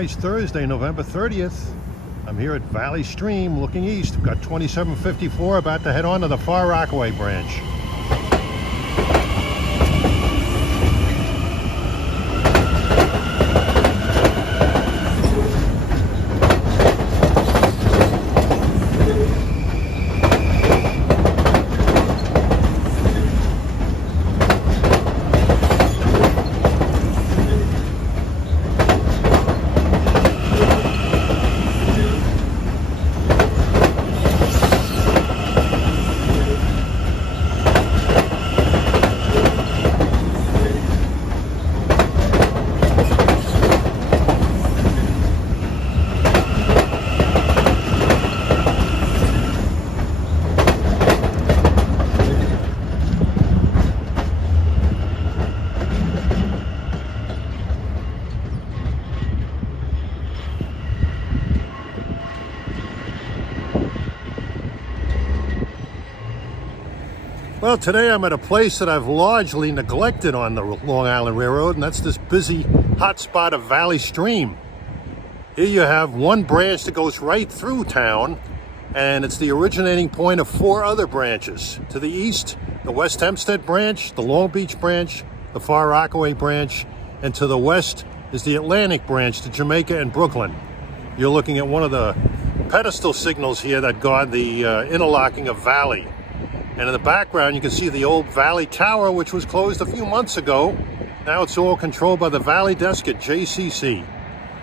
Nice Thursday, November 30th. I'm here at Valley Stream looking east. We've got 2754 about to head on to the Far Rockaway branch. Well, today I'm at a place that I've largely neglected on the Long Island Railroad, and that's this busy hotspot of Valley Stream. Here you have one branch that goes right through town, and it's the originating point of 4 other branches. To the east, the West Hempstead branch, the Long Beach branch, the Far Rockaway branch, and to the west is the Atlantic branch to Jamaica and Brooklyn. You're looking at one of the pedestal signals here that guard the interlocking of Valley. And in the background, you can see the old Valley Tower, which was closed a few months ago. Now it's all controlled by the Valley Desk at JCC.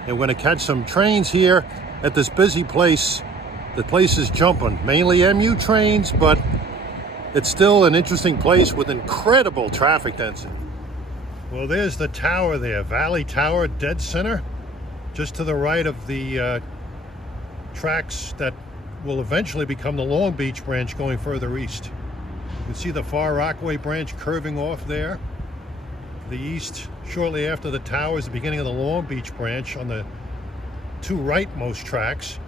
And we're going to catch some trains here at this busy place. The place is jumping, mainly MU trains, but it's still an interesting place with incredible traffic density. Well, there's the tower there, Valley Tower, dead center, just to the right of the tracks that will eventually become the Long Beach branch going further east. You can see the Far Rockaway branch curving off there. To the east, shortly after the tower, is the beginning of the Long Beach branch on the 2 rightmost tracks.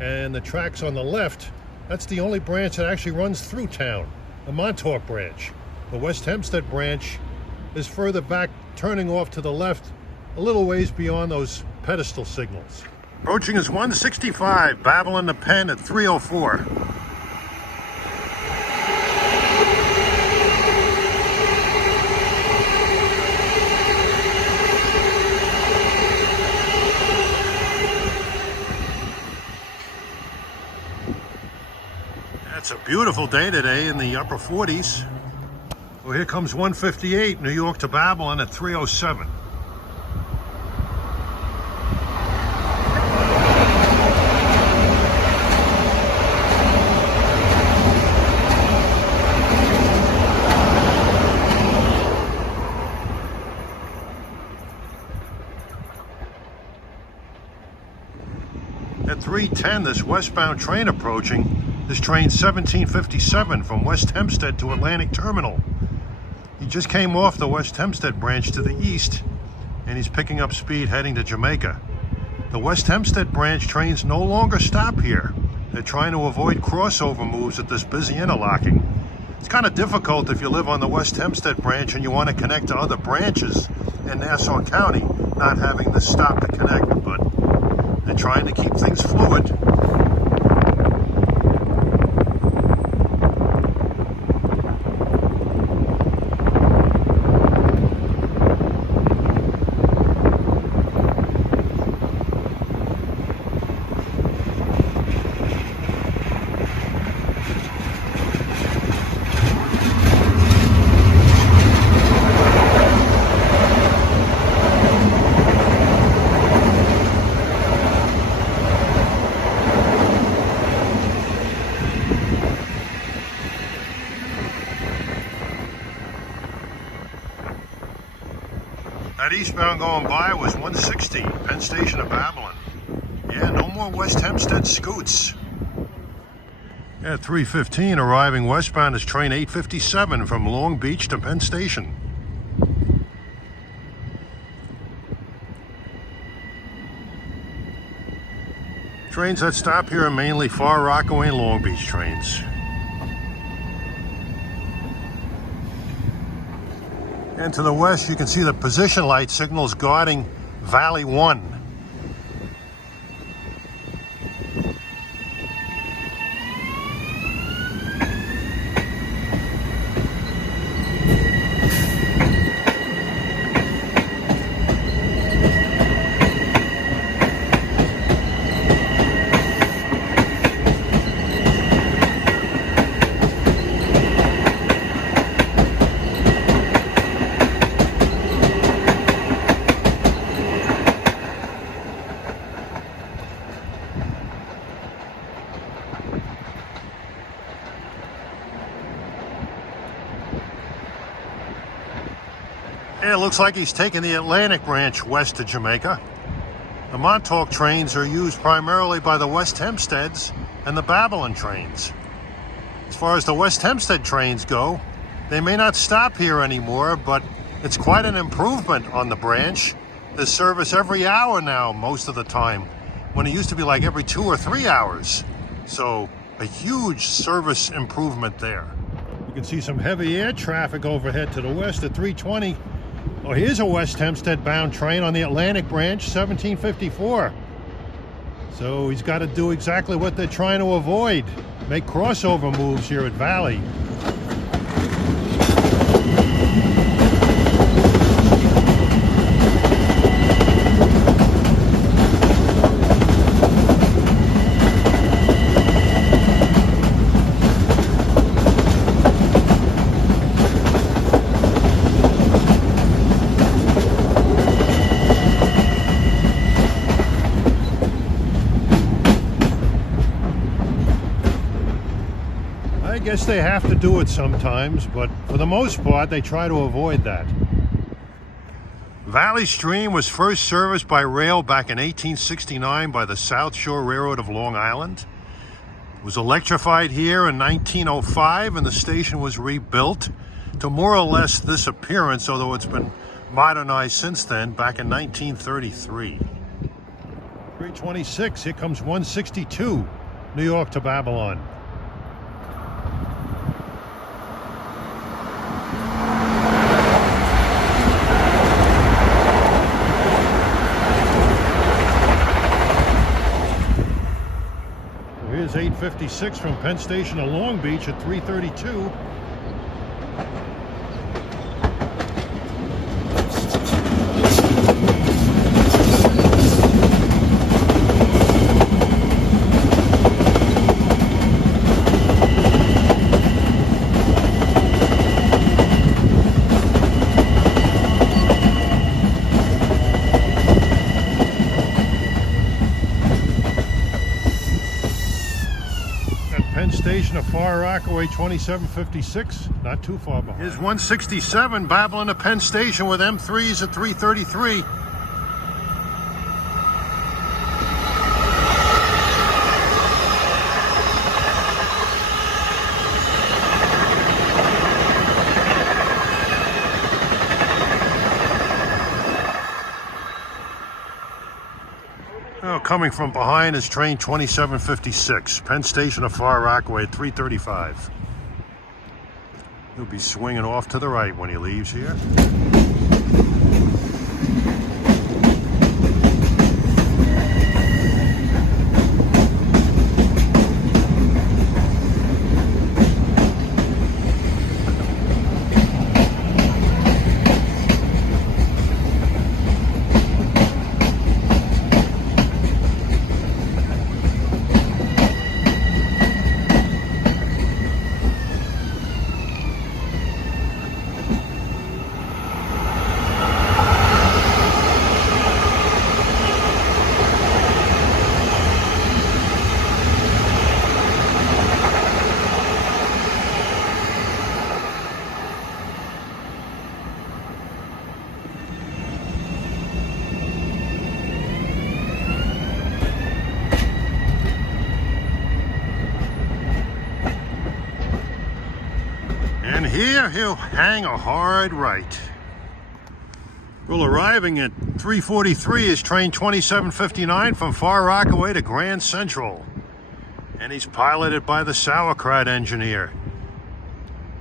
And the tracks on the left, that's the only branch that actually runs through town, the Montauk branch. The West Hempstead branch is further back, turning off to the left, a little ways beyond those pedestal signals. Approaching is 165, Babylon to Penn at 304. It's a beautiful day today in the upper 40s. Well, here comes 158, New York to Babylon at 307. At 310, this westbound train approaching. This train's 1757 from West Hempstead to Atlantic Terminal. He just came off the West Hempstead branch to the east, and he's picking up speed heading to Jamaica. The West Hempstead branch trains no longer stop here. They're trying to avoid crossover moves at this busy interlocking. It's kind of difficult if you live on the West Hempstead branch and you want to connect to other branches in Nassau County, not having this stop to connect, but they're trying to keep things fluid. That eastbound going by was 160, Penn Station to Babylon. Yeah, no more West Hempstead scoots. At 315, arriving westbound is train 857 from Long Beach to Penn Station. Trains that stop here are mainly Far Rockaway and Long Beach trains. And to the west, you can see the position light signals guarding Valley 1. Yeah, it looks like he's taking the Atlantic branch west to Jamaica. The Montauk trains are used primarily by the West Hempsteads and the Babylon trains. As far as the West Hempstead trains go, they may not stop here anymore, but it's quite an improvement on the branch. There's service every hour now, most of the time, when it used to be like every 2 or 3 hours. So a huge service improvement there. You can see some heavy air traffic overhead to the west at 320. Oh, here's a West Hempstead bound train on the Atlantic branch, 1754. So he's got to do exactly what they're trying to avoid, make crossover moves here at Valley. I guess they have to do it sometimes, but for the most part, they try to avoid that. Valley Stream was first serviced by rail back in 1869 by the South Shore Railroad of Long Island. It was electrified here in 1905, and the station was rebuilt to more or less this appearance, although it's been modernized since then, back in 1933. 326, here comes 162, New York to Babylon. Here's 856 from Penn Station to Long Beach at 332. Penn Station to Far Rockaway, 2756, not too far behind. Here's 167, Babylon to Penn Station with M3s at 333. Oh, coming from behind is train 2756, Penn Station to Far Rockaway at 335. He'll be swinging off to the right when he leaves here. And here he'll hang a hard right. Well, arriving at 343 is train 2759 from Far Rockaway to Grand Central. And he's piloted by the sauerkraut engineer.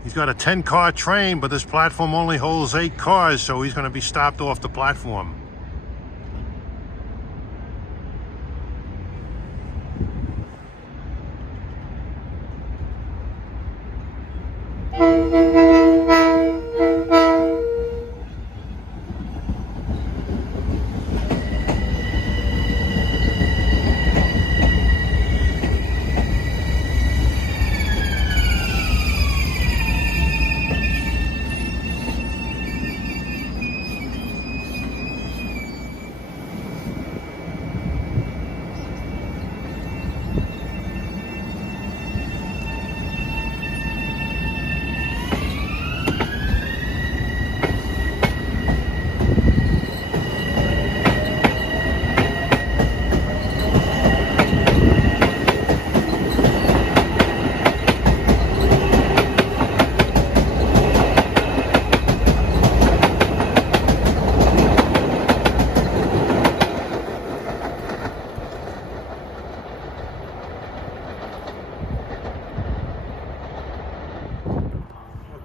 He's got a 10-car train, but this platform only holds 8 cars, so he's going to be stopped off the platform.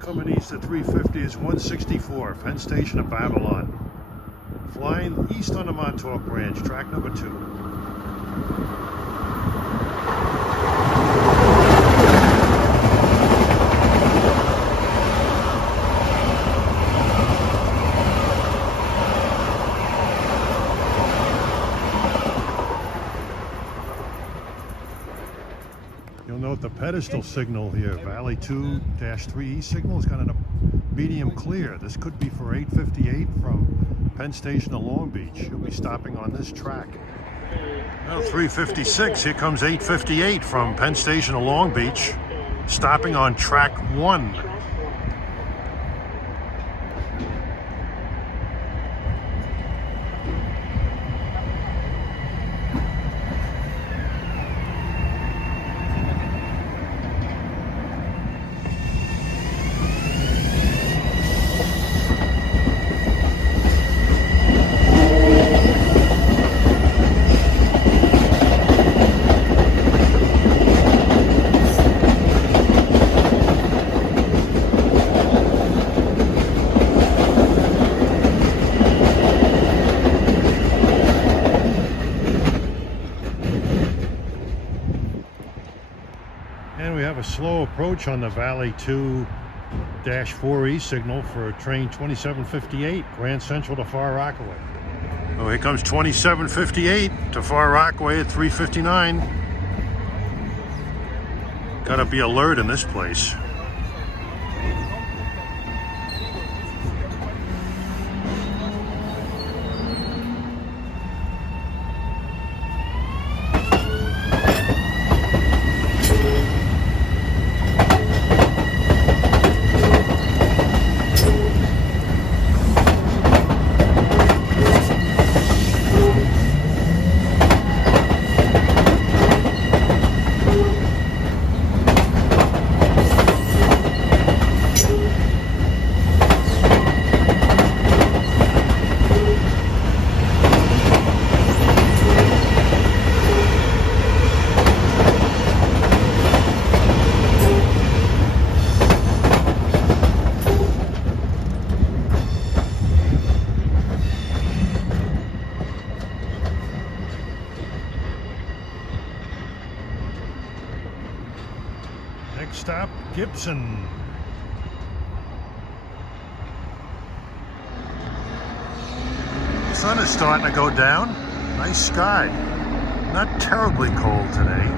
Coming east at 350 is 164, Penn Station to Babylon. Flying east on the Montauk branch, track number 2. You'll note the pedestal signal here, Valley 2-3E signal is kind of medium clear. This could be for 858 from Penn Station to Long Beach. You'll be stopping on this track. Now 356, here comes 858 from Penn Station to Long Beach, stopping on track 1. And we have a slow approach on the Valley 2-4E signal for train 2758, Grand Central to Far Rockaway. Oh, here comes 2758 to Far Rockaway at 359. Gotta be alert in this place. Next stop, Gibson. The sun is starting to go down. Nice sky. Not terribly cold today.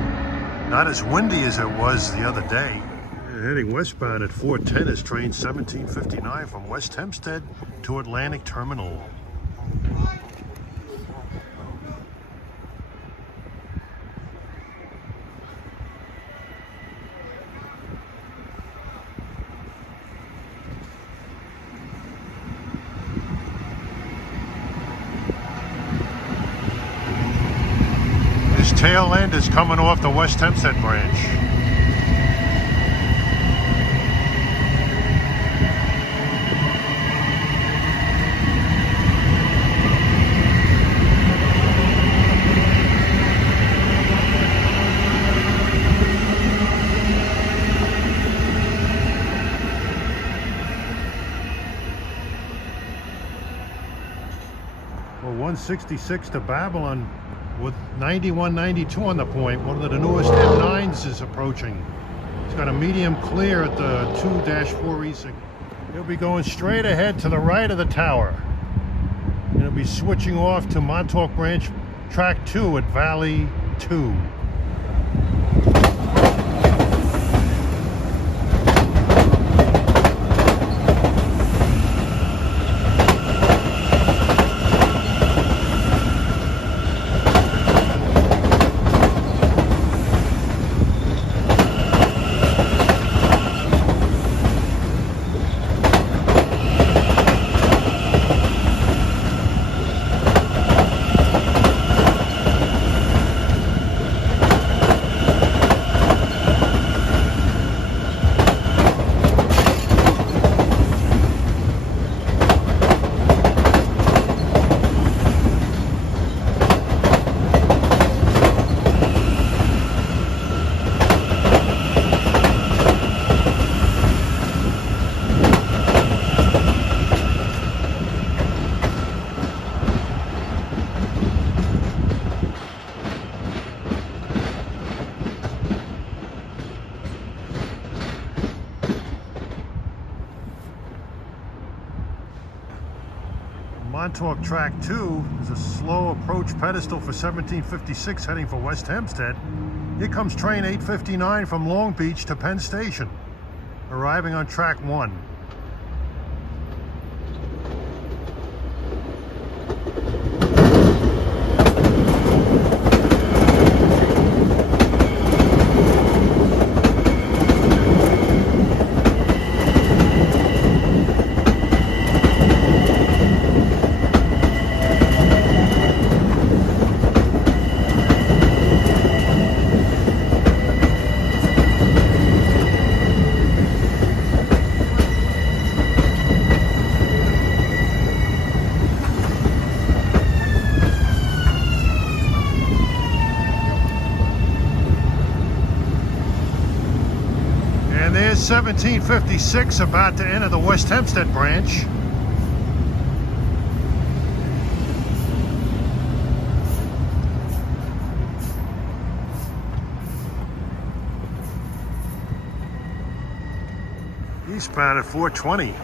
Not as windy as it was the other day. Heading westbound at 410 is train 1759 from West Hempstead to Atlantic Terminal. His tail end is coming off the West Hempstead branch. Well, 166 to Babylon with 9192 on the point. One of the newest M9s is approaching. It's got a medium clear at the 2-4E signal. It'll be going straight ahead to the right of the tower. And it'll be switching off to Montauk Branch Track 2 at Valley 2. Montauk Track 2 is a slow approach pedestal for 1756 heading for West Hempstead. Here comes train 859 from Long Beach to Penn Station, arriving on track 1. And there's 1756 about to enter the West Hempstead branch. Eastbound at 420.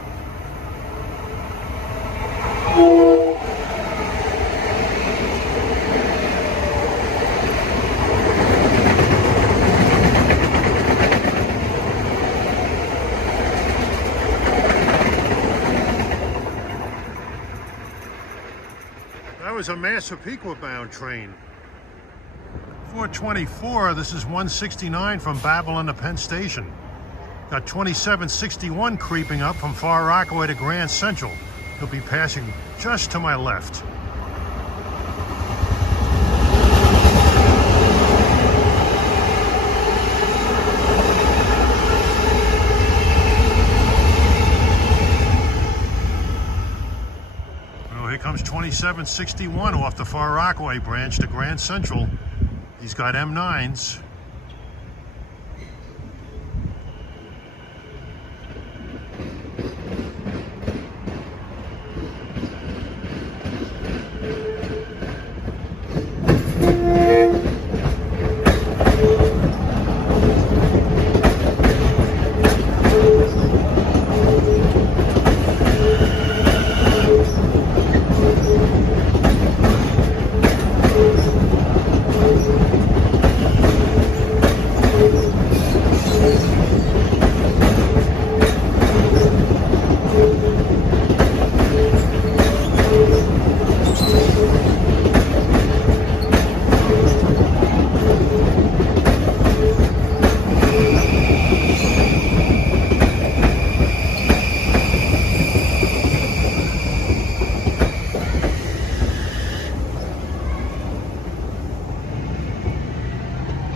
That was a Massapequa bound train. 424, this is 169 from Babylon to Penn Station. Got 2761 creeping up from Far Rockaway to Grand Central. He'll be passing just to my left. Here comes 2761 off the Far Rockaway branch to Grand Central. He's got M9s.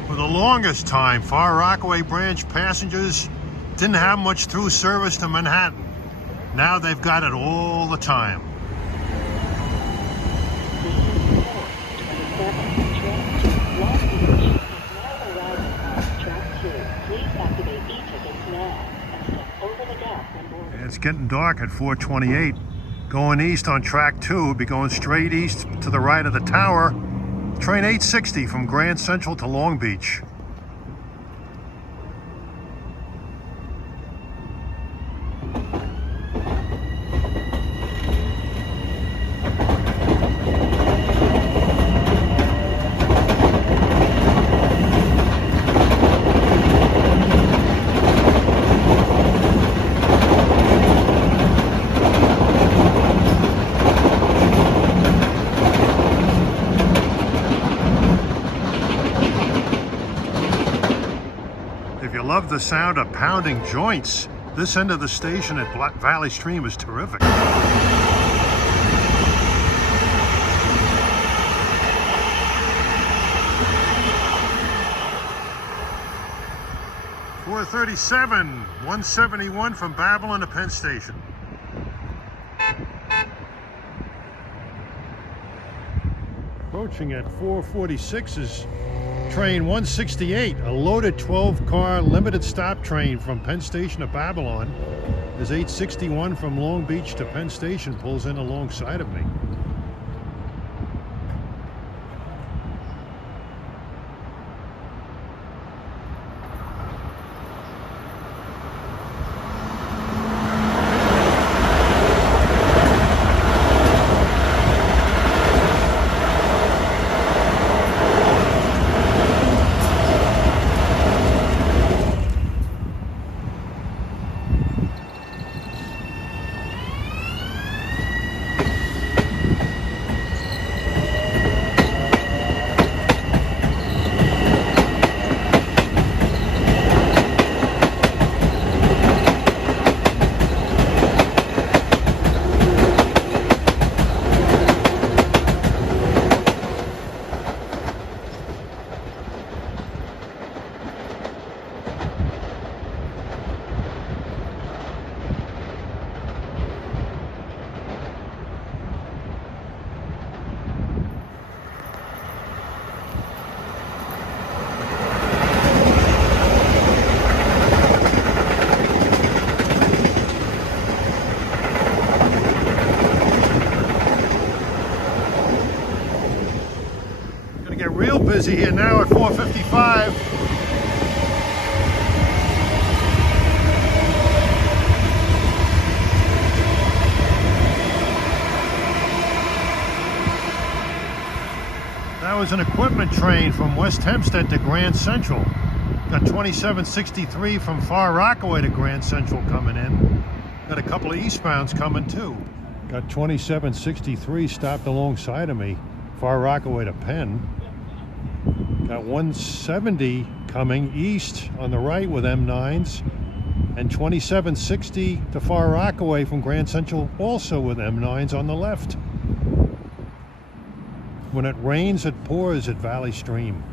For the longest time, Far Rockaway branch passengers didn't have much through service to Manhattan. Now they've got it all the time. And it's getting dark at 428. Going east on track 2, we'll be going straight east to the right of the tower. Train 860 from Grand Central to Long Beach. If you love the sound of pounding joints, this end of the station at Valley Stream is terrific. 437, 171 from Babylon to Penn Station. Approaching at 446 is train 168, a loaded 12-car limited stop train from Penn Station to Babylon. There's 861 from Long Beach to Penn Station pulls in alongside of me. busy here now at 4:55. That was an equipment train from West Hempstead to Grand Central. Got 2763 from Far Rockaway to Grand Central coming in. Got a couple of eastbounds coming too. Got 2763 stopped alongside of me, Far Rockaway to Penn. Got 170 coming east on the right with M9s, and 2760 to Far Rockaway from Grand Central also with M9s on the left. When it rains, it pours at Valley Stream.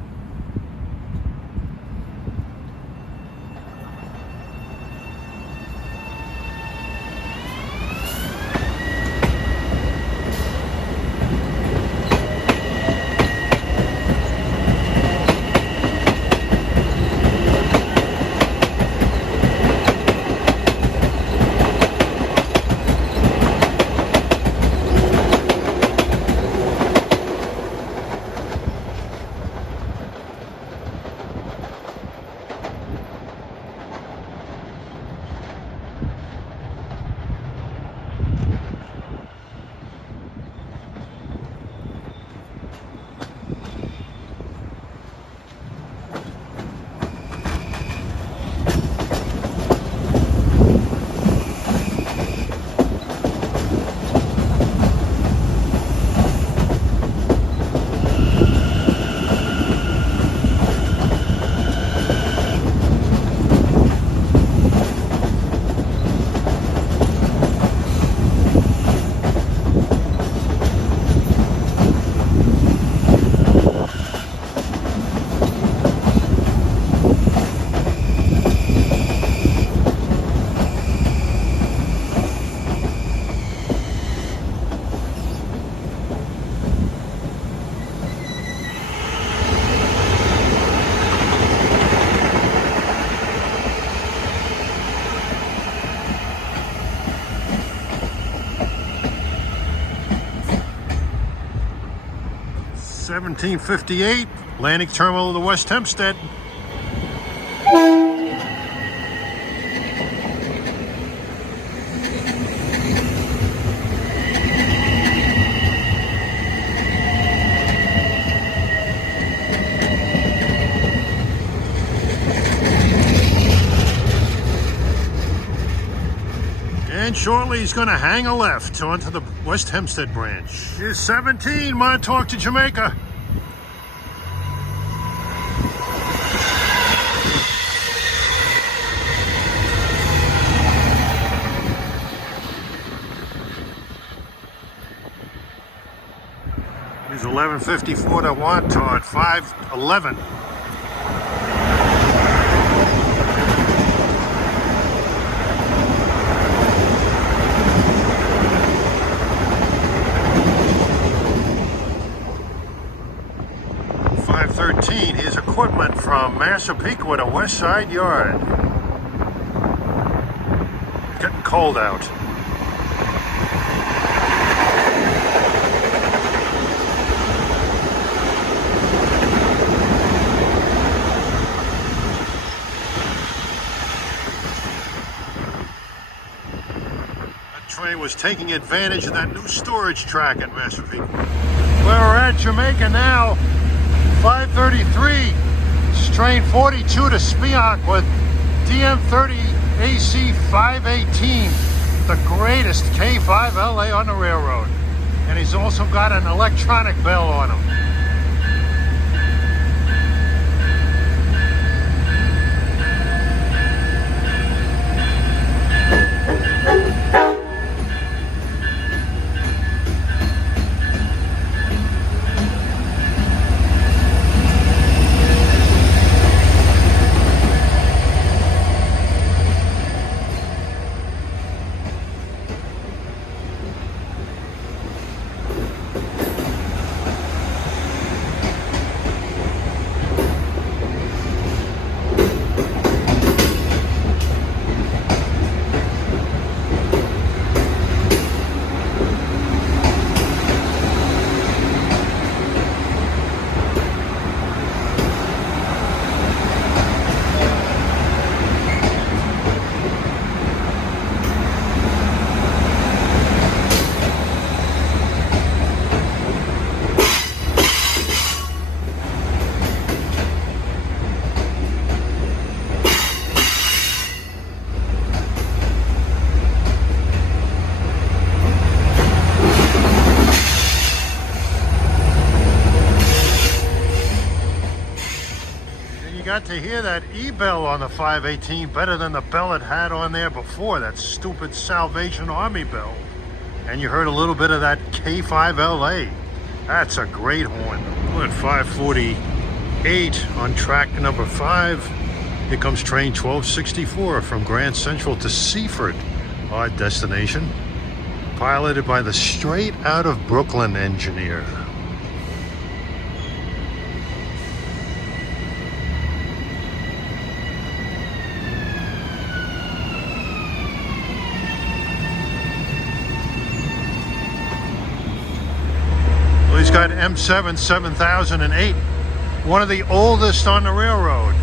$17.58, Atlantic Terminal to West Hempstead. And shortly he's going to hang a left onto the West Hempstead branch. Here's 17, Montauk to Jamaica. Here's 11:54 to Montauk, 5:11. Here's equipment from Massapequa to West Side Yard. Getting cold out. That train was taking advantage of that new storage track in Massapequa. Well, we're at Jamaica now. 5:33, strain 42 to Spionk with DM30 AC 518, the greatest K5 LA on the railroad. And he's also got an electronic bell on him. You got to hear that E-bell on the 518 better than the bell it had on there before, that stupid Salvation Army bell. And you heard a little bit of that K5LA. That's a great horn. We're at 548 on track number 5. Here comes train 1264 from Grand Central to Seaford, our destination. Piloted by the straight out of Brooklyn engineer. He's got M7 7008, one of the oldest on the railroad.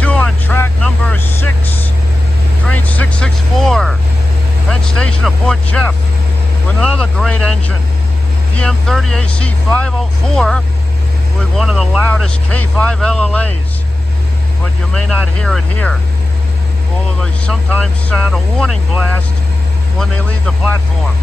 On track number 6, train 664, Penn Station of Port Jeff, with another great engine, PM30AC 504, with one of the loudest K5 LLAs, but you may not hear it here, although they sometimes sound a warning blast when they leave the platform.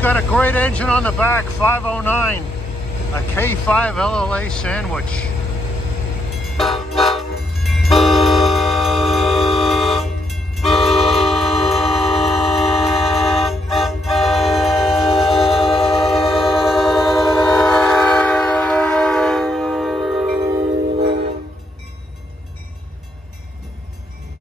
Got a great engine on the back, 509, a K5 LLA sandwich.